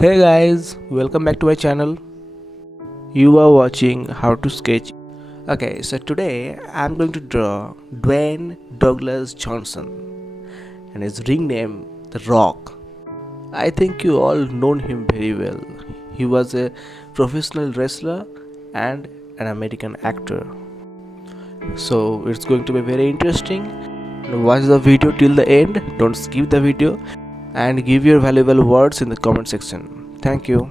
Hey guys, welcome back to my channel. You are watching How to Sketch. Okay, so today I'm going to draw Dwayne Douglas Johnson and his ring name The Rock. I think you all know him very well. He was a professional wrestler and an American actor. So it's going to be very interesting. Watch the video till the end. Don't skip the video and give your valuable words in the comment section. Thank you.